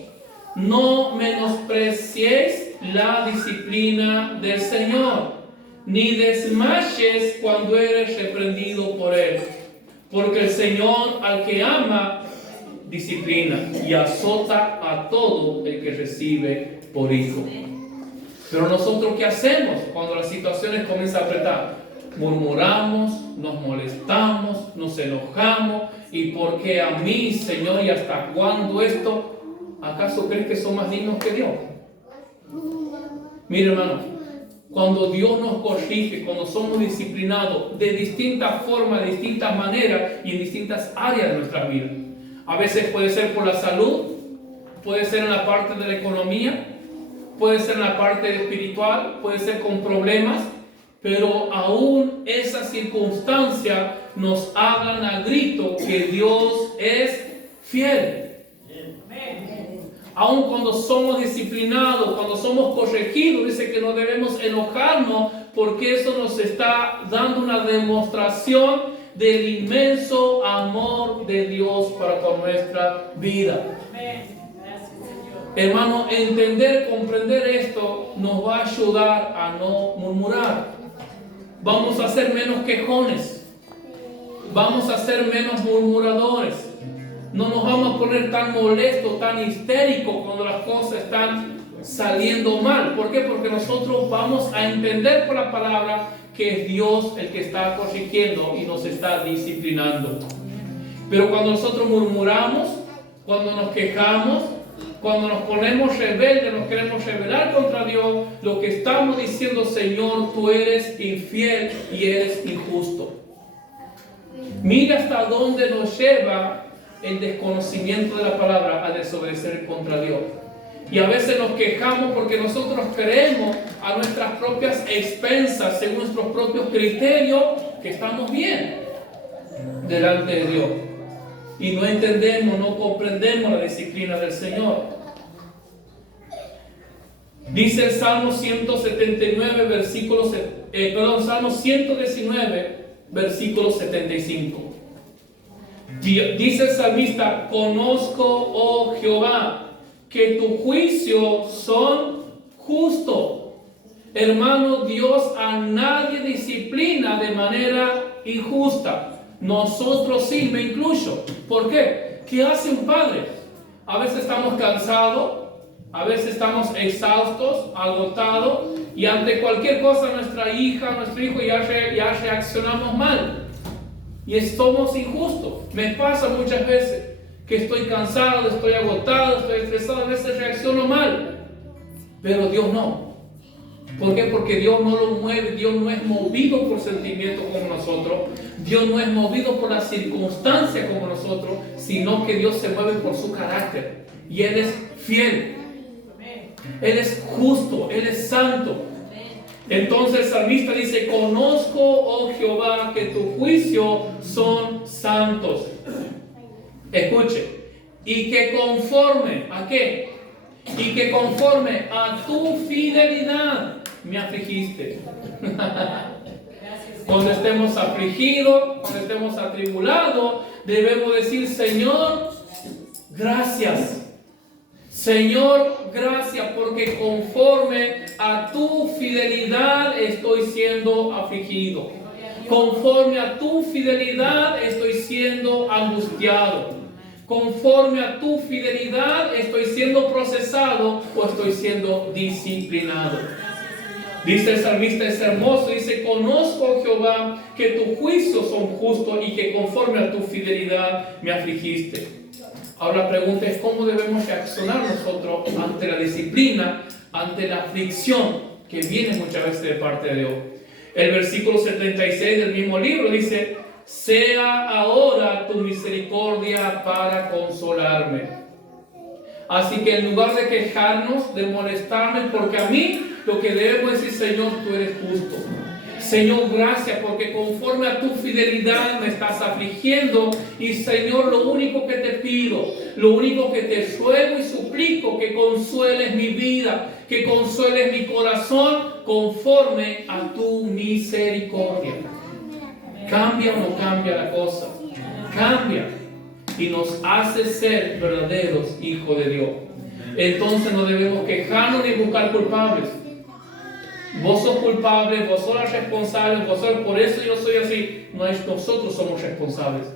no menospreciéis la disciplina del Señor, ni desmayes cuando eres reprendido por Él. Porque el Señor al que ama, disciplina y azota a todo el que recibe por hijo. Pero nosotros, ¿qué hacemos cuando las situaciones comienzan a apretar? Murmuramos, nos molestamos, nos enojamos. ¿Y por qué a mí, Señor? ¿Y hasta cuándo esto? ¿Acaso crees que son más dignos que Dios? Mire, hermano, cuando Dios nos corrige, cuando somos disciplinados de distintas formas, de distintas maneras y en distintas áreas de nuestra vida. A veces puede ser por la salud, puede ser en la parte de la economía, puede ser en la parte espiritual, puede ser con problemas, pero aún esas circunstancias nos hablan a grito que Dios es fiel. Aun cuando somos disciplinados, cuando somos corregidos, dice que no debemos enojarnos porque eso nos está dando una demostración del inmenso amor de Dios para con nuestra vida. Hermano, entender, comprender esto nos va a ayudar a no murmurar. Vamos a ser menos quejones. Vamos a ser menos murmuradores. No nos vamos a poner tan molestos, tan histéricos cuando las cosas están saliendo mal. ¿Por qué? Porque nosotros vamos a entender por la palabra que es Dios el que está corrigiendo y nos está disciplinando. Pero cuando nosotros murmuramos, cuando nos quejamos, cuando nos ponemos rebeldes, nos queremos rebelar contra Dios, lo que estamos diciendo, Señor, tú eres infiel y eres injusto. Mira hasta dónde nos lleva el desconocimiento de la palabra a desobedecer contra Dios. Y a veces nos quejamos porque nosotros creemos a nuestras propias expensas, según nuestros propios criterios, que estamos bien delante de Dios. Y no entendemos, no comprendemos la disciplina del Señor. Dice el Salmo 179, Salmo 119, versículo 75. Dice el salmista, conozco, oh Jehová, que tus juicios son justos. Hermano, Dios a nadie disciplina de manera injusta. Nosotros sí, me incluyo. ¿Por qué? ¿Qué hace un padre? A veces estamos cansados, a veces estamos exhaustos, agotados, y ante cualquier cosa nuestra hija, nuestro hijo ya reaccionamos mal. Y somos injustos. Me pasa muchas veces que estoy cansado, estoy agotado, estoy estresado, a veces reacciono mal. Pero Dios no. ¿Por qué? Porque Dios no lo mueve, Dios no es movido por sentimientos como nosotros, Dios no es movido por las circunstancias como nosotros, sino que Dios se mueve por su carácter. Y Él es fiel. Él es justo, Él es santo. Entonces el salmista dice, conozco, oh Jehová, que tus juicios son santos. Escuche, y que conforme, ¿a qué? Y que conforme a tu fidelidad me afligiste. Cuando estemos afligidos, cuando estemos atribulados, debemos decir, Señor, gracias. Señor, gracias, porque conforme a tu fidelidad estoy siendo afligido. Conforme a tu fidelidad estoy siendo angustiado. Conforme a tu fidelidad estoy siendo procesado o estoy siendo disciplinado. Dice el salmista, es hermoso, dice, conozco, Jehová, que tus juicios son justos y que conforme a tu fidelidad me afligiste. Ahora la pregunta es, ¿cómo debemos reaccionar nosotros ante la disciplina, ante la aflicción que viene muchas veces de parte de Dios? El versículo 76 del mismo libro dice, sea ahora tu misericordia para consolarme. Así que en lugar de quejarnos, de molestarnos, porque a mí lo que debemos decir, Señor, tú eres justo. Señor, gracias, porque conforme a tu fidelidad me estás afligiendo. Y Señor, lo único que te pido, lo único que te ruego y suplico, que consueles mi vida, que consueles mi corazón conforme a tu misericordia. ¿Cambia o no cambia la cosa? Cambia. Y nos hace ser verdaderos hijos de Dios. Entonces no debemos quejarnos ni buscar culpables. Vos sos culpable, vos sos responsable, vos sos, por eso yo soy así. No es, nosotros somos responsables.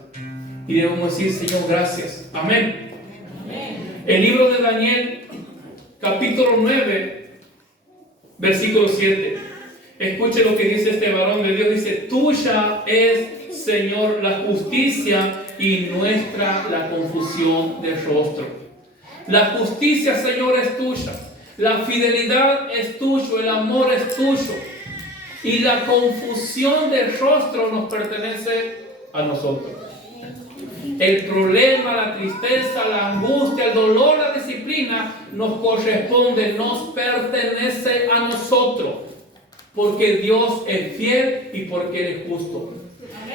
Y debemos decir, Señor, gracias. Amén. El libro de Daniel, capítulo 9, versículo 7. Escuche lo que dice este varón de Dios. Dice, tuya es, Señor, la justicia y nuestra la confusión del rostro. La justicia, Señor, es tuya. La fidelidad es tuyo, el amor es tuyo. Y la confusión del rostro nos pertenece a nosotros. El problema, la tristeza, la angustia, el dolor, la disciplina nos corresponde, nos pertenece a nosotros. Porque Dios es fiel y porque Él es justo.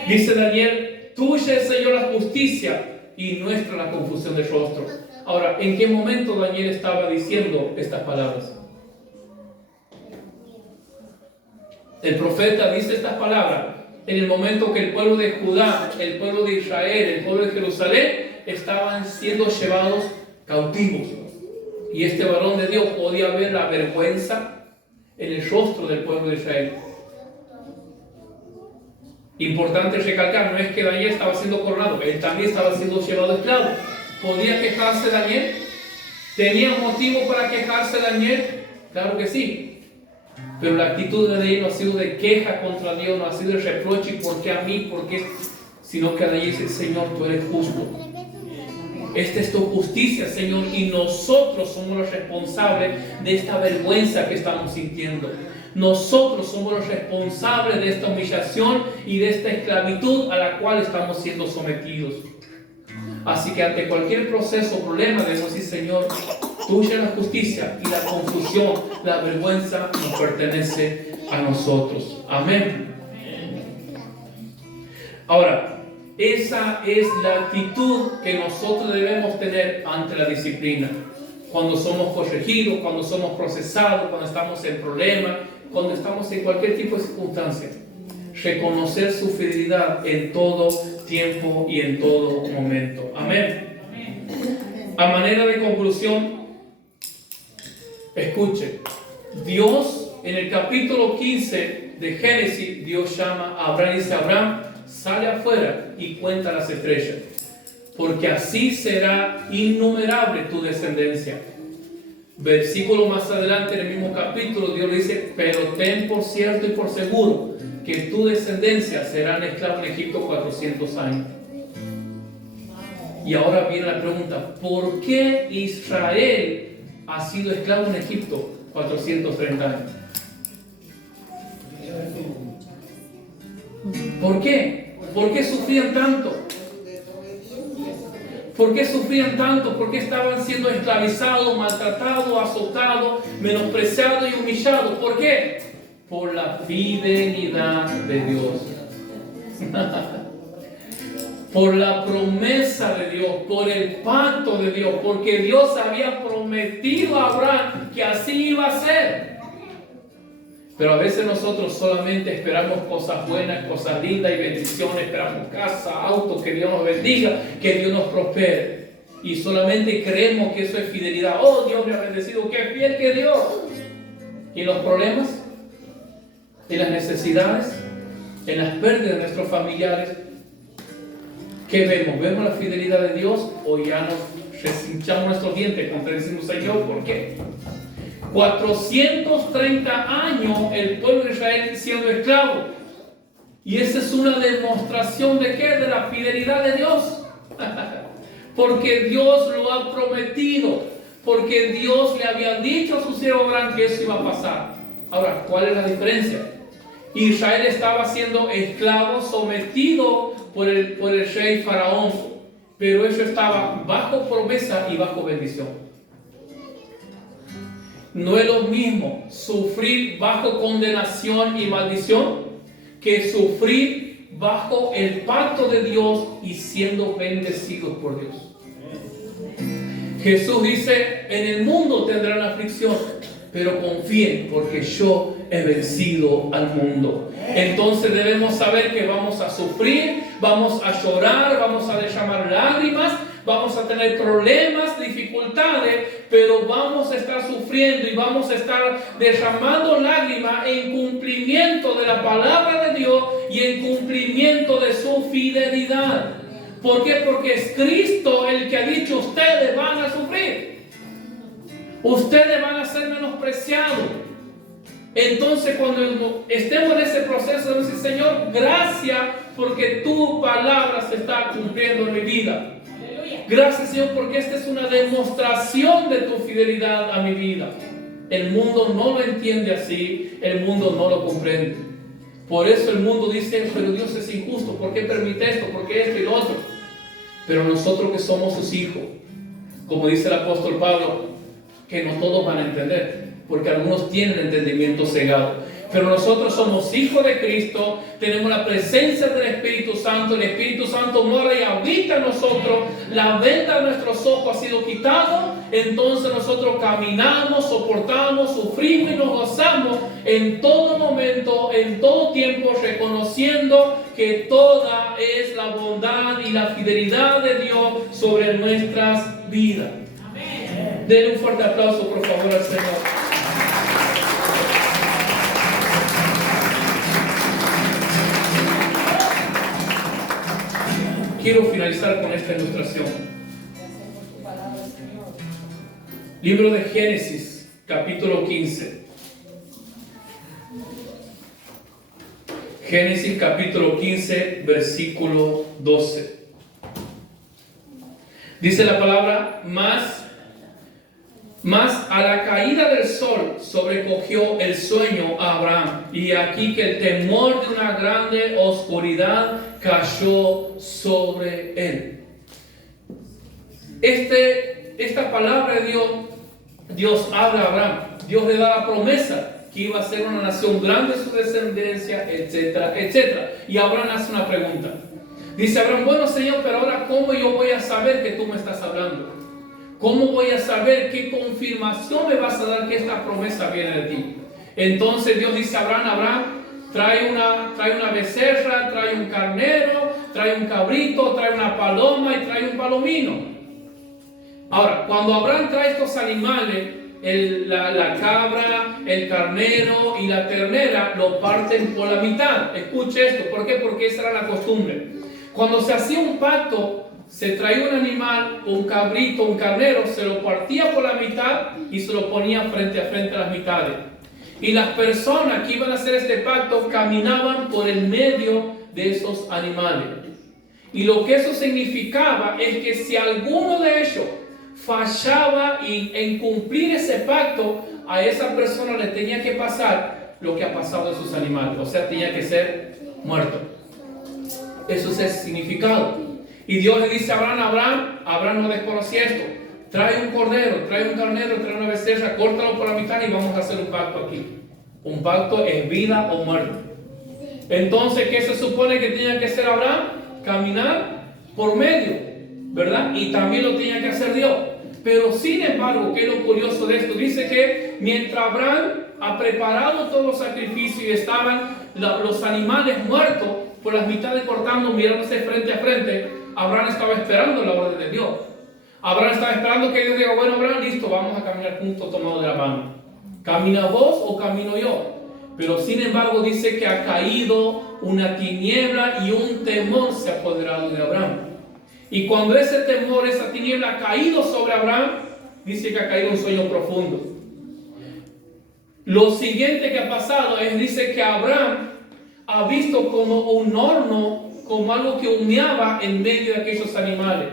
Dice Daniel, tuya es, Señor, la justicia y nuestra la confusión del rostro. Ahora, ¿en qué momento Daniel estaba diciendo estas palabras? El profeta dice estas palabras en el momento que el pueblo de Judá, el pueblo de Israel, el pueblo de Jerusalén estaban siendo llevados cautivos. Y este varón de Dios podía ver la vergüenza en el rostro del pueblo de Israel. Importante recalcar, no es que Daniel estaba siendo coronado, él también estaba siendo llevado esclavo. ¿Podía quejarse Daniel? ¿Tenía motivo para quejarse Daniel? Claro que sí. Pero la actitud de Daniel no ha sido de queja contra Dios, no ha sido de reproche, ¿por qué a mí? ¿Por qué? Sino que Daniel dice, Señor, tú eres justo. Esta es tu justicia, Señor, y nosotros somos los responsables de esta vergüenza que estamos sintiendo. Nosotros somos los responsables de esta humillación y de esta esclavitud a la cual estamos siendo sometidos. Así que ante cualquier proceso o problema debemos decir, Señor, tuya es la justicia y la confusión, la vergüenza nos pertenece a nosotros. Amén. Ahora, esa es la actitud que nosotros debemos tener ante la disciplina. Cuando somos corregidos, cuando somos procesados, cuando estamos en problemas, cuando estamos en cualquier tipo de circunstancia. Reconocer su fidelidad en todo tiempo y en todo momento. Amén. A manera de conclusión, escuche. Dios, en el capítulo 15 de Génesis, Dios llama a Abraham y dice, Abraham, sale afuera y cuenta las estrellas, porque así será innumerable tu descendencia. Versículo más adelante en el mismo capítulo, Dios le dice, pero ten por cierto y por seguro que tu descendencia serán esclavos en Egipto 400 años. Y ahora viene la pregunta, ¿por qué Israel ha sido esclavo en Egipto 430 años? ¿Por qué? ¿Por qué sufrían tanto? ¿Por qué sufrían tanto? ¿Por qué estaban siendo esclavizados, maltratados, azotados, menospreciados y humillados? ¿Por qué? Por la fidelidad de Dios. Por la promesa de Dios, por el pacto de Dios, porque Dios había prometido a Abraham que así iba a ser. Pero a veces nosotros solamente esperamos cosas buenas, cosas lindas y bendiciones, esperamos casa, auto, que Dios nos bendiga, que Dios nos prospere. Y solamente creemos que eso es fidelidad. Oh, Dios me ha bendecido, qué fiel que Dios. ¿Y los problemas? ¿Y las necesidades? ¿En las pérdidas de nuestros familiares? ¿Qué vemos? ¿Vemos la fidelidad de Dios o ya nos recinchamos nuestros dientes contra decimos, Señor, ¿por qué? 430 años el pueblo de Israel siendo esclavo. Y esa es una demostración de ¿qué? De la fidelidad de Dios. Porque Dios lo ha prometido. Porque Dios le había dicho a su siervo Abraham que eso iba a pasar. Ahora, ¿cuál es la diferencia? Israel estaba siendo esclavo, sometido por el rey Faraón. Pero ellos estaban bajo promesa y bajo bendición. No es lo mismo sufrir bajo condenación y maldición que sufrir bajo el pacto de Dios y siendo bendecidos por Dios. Jesús dice, en el mundo tendrán aflicción, pero confíen porque yo he vencido al mundo. Entonces debemos saber que vamos a sufrir, vamos a llorar, vamos a derramar lágrimas, vamos a tener problemas, dificultades, pero vamos a estar sufriendo y vamos a estar derramando lágrimas en cumplimiento de la palabra de Dios y en cumplimiento de su fidelidad. ¿Por qué? Porque es Cristo el que ha dicho, ustedes van a sufrir. Ustedes van a ser menospreciados. Entonces cuando estemos en ese proceso, debemos decir, Señor, gracias porque tu palabra se está cumpliendo en mi vida. Gracias, Señor, porque esta es una demostración de tu fidelidad a mi vida. El mundo no lo entiende así, el mundo no lo comprende. Por eso el mundo dice, pero Dios es injusto, ¿por qué permite esto? ¿Por qué esto y lo otro? Pero nosotros que somos sus hijos, como dice el apóstol Pablo, que no todos van a entender, porque algunos tienen entendimiento cegado. Pero nosotros somos hijos de Cristo, tenemos la presencia del Espíritu Santo, el Espíritu Santo mora y habita en nosotros, la venda de nuestros ojos ha sido quitado, entonces nosotros caminamos, soportamos, sufrimos y nos gozamos en todo momento, en todo tiempo, reconociendo que toda es la bondad y la fidelidad de Dios sobre nuestras vidas. Amén. Denle un fuerte aplauso, por favor, al Señor. Quiero finalizar con esta ilustración. Libro de Génesis, capítulo 15. Génesis, capítulo 15, versículo 12. Dice la palabra, más a la caída del sol sobrecogió el sueño a Abraham, y aquí que el temor de una grande oscuridad cayó sobre él. Esta palabra de Dios habla a Abraham. Dios le da la promesa que iba a ser una nación grande su descendencia, etcétera, etcétera. Y Abraham hace una pregunta. Dice Abraham, bueno Señor, pero ahora ¿cómo yo voy a saber que tú me estás hablando? ¿Cómo voy a saber qué confirmación me vas a dar que esta promesa viene de ti? Entonces Dios dice a Abraham, trae una becerra, trae un carnero, trae un cabrito, trae una paloma y trae un palomino. Ahora, cuando Abraham trae estos animales, la cabra, el carnero y la ternera, lo parten por la mitad. Escuche esto, ¿por qué? Porque esa era la costumbre. Cuando se hacía un pacto, se traía un animal, un cabrito, un carnero, se lo partía por la mitad y se lo ponía frente a frente a las mitades. Y las personas que iban a hacer este pacto caminaban por el medio de esos animales. Y lo que eso significaba es que si alguno de ellos fallaba en cumplir ese pacto, a esa persona le tenía que pasar lo que ha pasado a sus animales. O sea, tenía que ser muerto. Eso es el significado. Y Dios le dice a Abraham no desconocía esto. Trae un cordero, trae un carnero, trae una becerra, córtalo por la mitad y vamos a hacer un pacto aquí. Un pacto es vida o muerte. Entonces, ¿qué se supone que tenía que hacer Abraham? Caminar por medio, ¿verdad? Y también lo tenía que hacer Dios. Pero sin embargo, ¿qué es lo curioso de esto? Dice que mientras ha preparado todos los sacrificios y estaban los animales muertos por las mitades cortando, mirándose frente a frente, Abraham estaba esperando la orden de Dios. Abraham estaba esperando que Dios diga, bueno, Abraham, listo, vamos a caminar juntos tomados de la mano. ¿Camina vos o camino yo? Pero sin embargo dice que ha caído una tiniebla y un temor se ha apoderado de Abraham. Y cuando ese temor, esa tiniebla ha caído sobre Abraham, dice que ha caído un sueño profundo. Lo siguiente que ha pasado es, dice que Abraham ha visto como un horno, como algo que humeaba en medio de aquellos animales.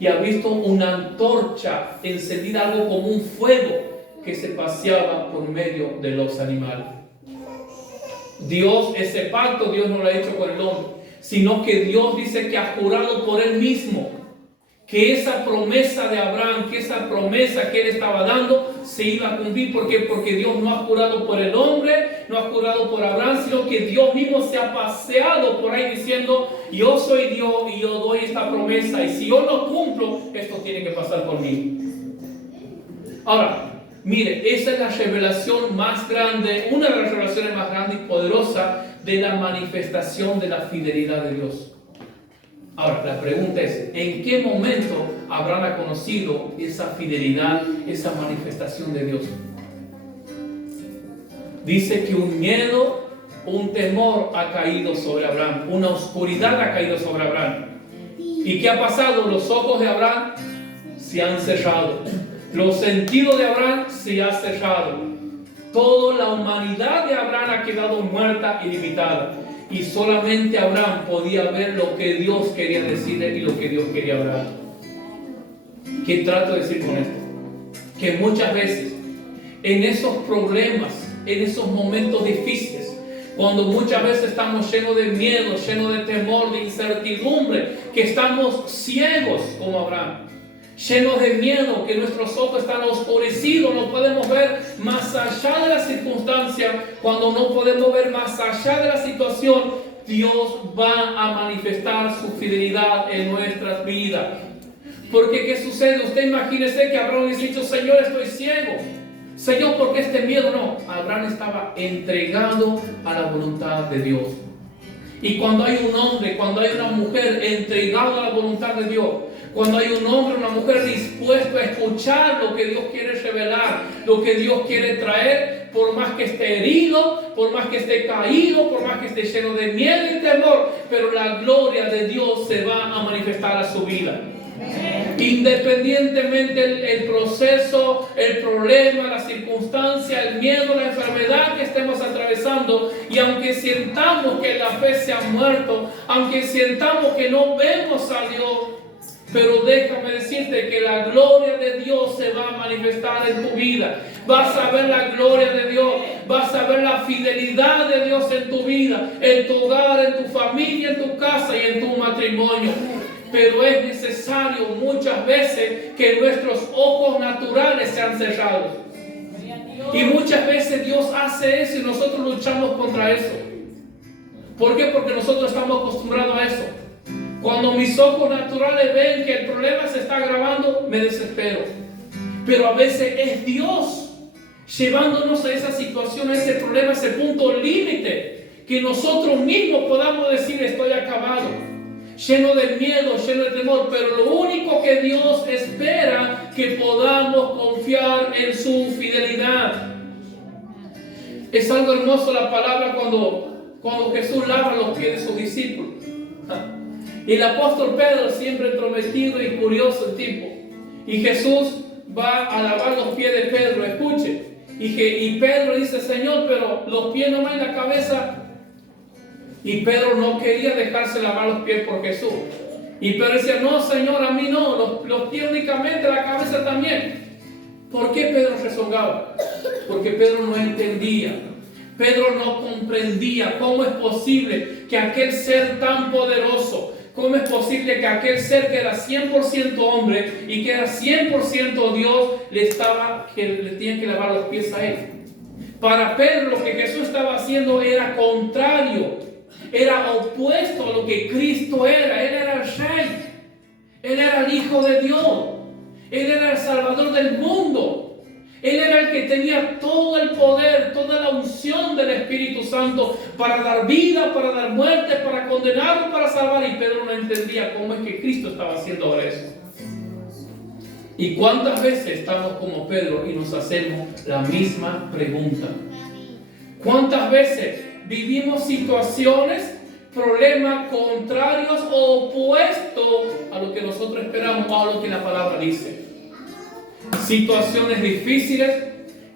Y ha visto una antorcha encendida, algo como un fuego que se paseaba por medio de los animales. Dios, ese pacto Dios no lo ha hecho con el hombre, sino que Dios dice que ha jurado por él mismo que esa promesa de Abraham, que esa promesa que él estaba dando se iba a cumplir. ¿Por qué? Porque Dios no ha jurado por el hombre, no ha jurado por Abraham, sino que Dios mismo se ha paseado por ahí diciendo, yo soy Dios y yo doy esta promesa, y si yo no cumplo, esto tiene que pasar por mí. Ahora, mire, esa es la revelación más grande, una de las revelaciones más grandes y poderosas de la manifestación de la fidelidad de Dios. Ahora, la pregunta es, ¿en qué momento Abraham ha conocido esa fidelidad, esa manifestación de Dios? Dice que un miedo, un temor ha caído sobre Abraham, una oscuridad ha caído sobre Abraham. ¿Y qué ha pasado? Los ojos de Abraham se han cerrado. Los sentidos de Abraham se han cerrado. Toda la humanidad de Abraham ha quedado muerta y limitada. Y solamente Abraham podía ver lo que Dios quería decirle y lo que Dios quería hablar. ¿Qué trato de decir con esto? Que muchas veces, en esos problemas, en esos momentos difíciles, cuando muchas veces estamos llenos de miedo, llenos de temor, de incertidumbre, que estamos ciegos como Abraham, llenos de miedo, que nuestros ojos están oscurecidos, no podemos ver más allá de la circunstancia. Cuando no podemos ver más allá de la situación, Dios va a manifestar su fidelidad en nuestras vidas. Porque ¿qué sucede? Usted imagínese que Abraham le dice, Señor, estoy ciego. Señor, ¿por qué este miedo? No, Abraham estaba entregado a la voluntad de Dios. Y cuando hay un hombre, cuando hay una mujer entregado a la voluntad de Dios, cuando hay un hombre o una mujer dispuesto a escuchar lo que Dios quiere revelar, lo que Dios quiere traer, por más que esté herido, por más que esté caído, por más que esté lleno de miedo y temor, pero la gloria de Dios se va a manifestar a su vida. Independientemente el proceso, el problema, la circunstancia, el miedo, la enfermedad que estemos atravesando, y aunque sintamos que la fe se ha muerto, aunque sintamos que no vemos a Dios, pero déjame decirte que la gloria de Dios se va a manifestar en tu vida. Vas a ver la gloria de Dios, vas a ver la fidelidad de Dios en tu vida, en tu hogar, en tu familia, en tu casa y en tu matrimonio. Pero es necesario muchas veces que nuestros ojos naturales sean cerrados. Y muchas veces Dios hace eso y nosotros luchamos contra eso. ¿Por qué? Porque nosotros estamos acostumbrados a eso. Cuando mis ojos naturales ven que el problema se está agravando, me desespero. Pero a veces es Dios llevándonos a esa situación, a ese problema, a ese punto límite, que nosotros mismos podamos decir, estoy acabado, lleno de miedo, lleno de temor. Pero lo único que Dios espera, que podamos confiar en su fidelidad. Es algo hermoso la palabra cuando Jesús lava los pies de sus discípulos. Y el apóstol Pedro, siempre entrometido y curioso el tipo, y Jesús va a lavar los pies de Pedro, escuche, y Pedro dice, Señor, pero los pies nomás y la cabeza. Y Pedro no quería dejarse lavar los pies por Jesús. Y Pedro decía, no, Señor, a mí no, los pies únicamente, la cabeza también. ¿Por qué Pedro rezongaba? Porque Pedro no entendía. Pedro no comprendía cómo es posible que aquel ser tan poderoso, cómo es posible que aquel ser que era 100% hombre y que era 100% Dios, le tenía que lavar los pies a él. Para Pedro lo que Jesús estaba haciendo era contrario, era opuesto a lo que Cristo era. Él era el Rey, Él era el Hijo de Dios, Él era el Salvador del mundo, Él era el que tenía todo el poder, toda la unción del Espíritu Santo para dar vida, para dar muerte, para condenar, para salvar. Y Pedro no entendía cómo es que Cristo estaba haciendo eso. ¿Y cuántas veces estamos como Pedro y nos hacemos la misma pregunta? ¿Cuántas veces vivimos situaciones, problemas contrarios o opuestos a lo que nosotros esperamos o a lo que la palabra dice? Situaciones difíciles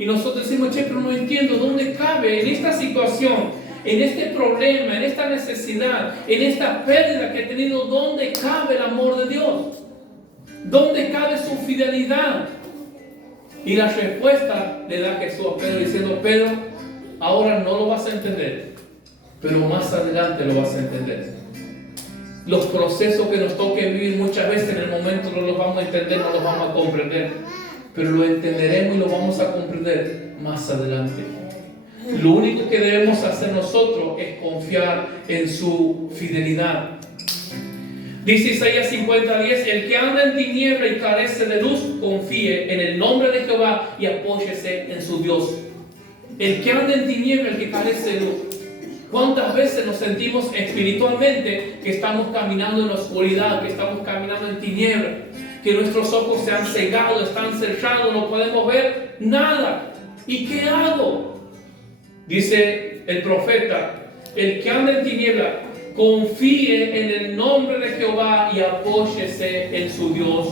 y nosotros decimos, che, pero no entiendo dónde cabe en esta situación, en este problema, en esta necesidad, en esta pérdida que he tenido, ¿dónde cabe el amor de Dios? ¿Dónde cabe su fidelidad? Y la respuesta le da Jesús a Pedro diciendo, Pedro, ahora no lo vas a entender, pero más adelante lo vas a entender. Los procesos que nos toque vivir muchas veces en el momento no los vamos a entender, no los vamos a comprender, pero lo entenderemos y lo vamos a comprender más adelante. Lo único que debemos hacer nosotros es confiar en su fidelidad. Dice Isaías 50:10, el que anda en tiniebla y carece de luz, confíe en el nombre de Jehová y apóyese en su Dios. El que anda en tiniebla, el que carece de luz. ¿Cuántas veces nos sentimos espiritualmente que estamos caminando en la oscuridad, que estamos caminando en tiniebla, que nuestros ojos se han cegado, están cerrados, no podemos ver nada? ¿Y qué hago? Dice el profeta, el que anda en tiniebla, confíe en el nombre de Jehová y apóyese en su Dios.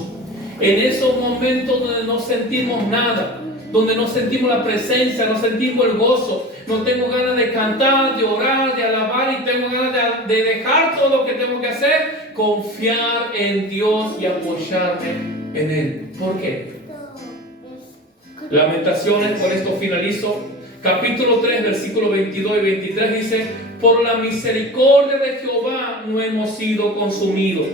En esos momentos donde no sentimos nada, donde no sentimos la presencia, no sentimos el gozo, no tengo ganas de cantar, de orar, de alabar y tengo ganas de dejar todo lo que tengo que hacer, confiar en Dios y apoyarme en Él. ¿Por qué? Lamentaciones, con esto finalizo. Capítulo 3, versículos 22 y 23 dice, por la misericordia de Jehová no hemos sido consumidos,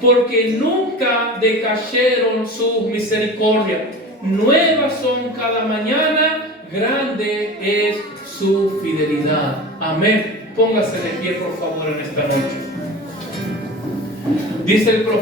porque nunca decayeron sus misericordias. Nuevas son cada mañana, grande es su fidelidad. Amén. Póngase de pie, por favor, en esta noche. Dice el profeta.